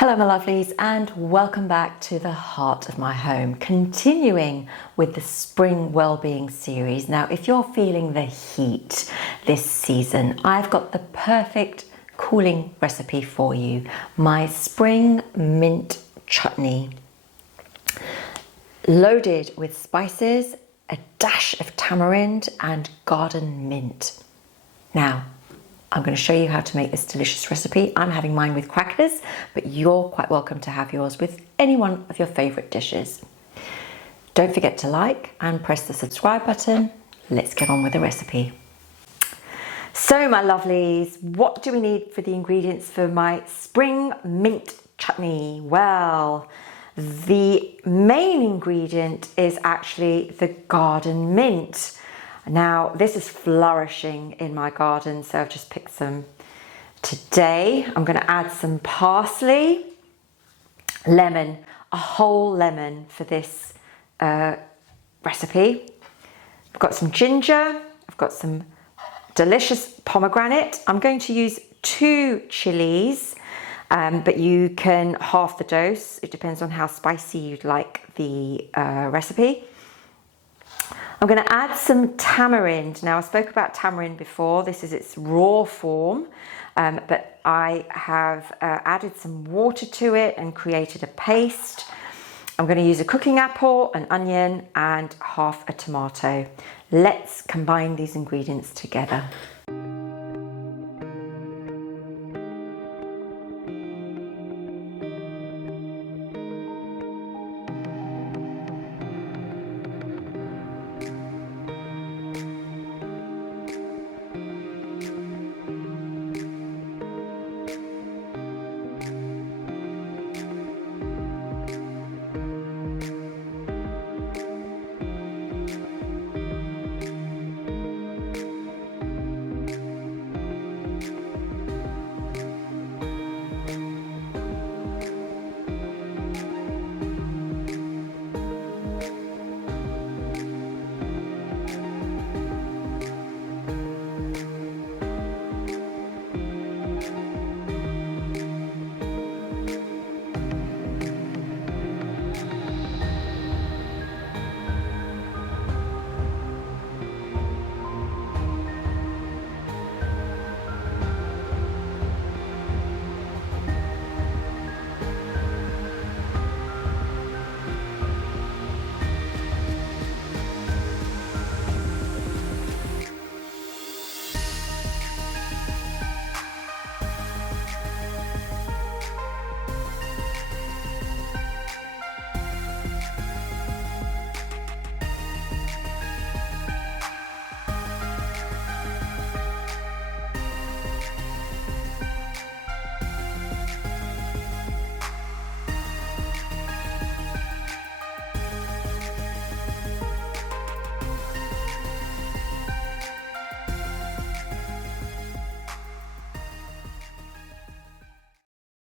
Hello my lovelies, and welcome back to the heart of my home, continuing with the spring well-being series. Now if you're feeling the heat this season, I've got the perfect cooling recipe for you, my spring mint chutney, loaded with spices, a dash of tamarind and garden mint. Now I'm going to show you how to make this delicious recipe. I'm having mine with crackers, but you're quite welcome to have yours with any one of your favourite dishes. Don't forget to like and press the subscribe button. Let's get on with the recipe. So my lovelies, what do we need for the ingredients for my spring mint chutney? Well, the main ingredient is actually the garden mint. Now this is flourishing in my garden, so I've just picked some today. I'm going to add some parsley, lemon, a whole lemon for this recipe. I've got some ginger, I've got some delicious pomegranate. I'm going to use 2 chilies, but you can half the dose. It depends on how spicy you'd like the recipe. I'm going to add some tamarind. Now I spoke about tamarind before. This is its raw form, but I have added some water to it and created a paste. I'm going to use a cooking apple, an onion and half a tomato. Let's combine these ingredients together.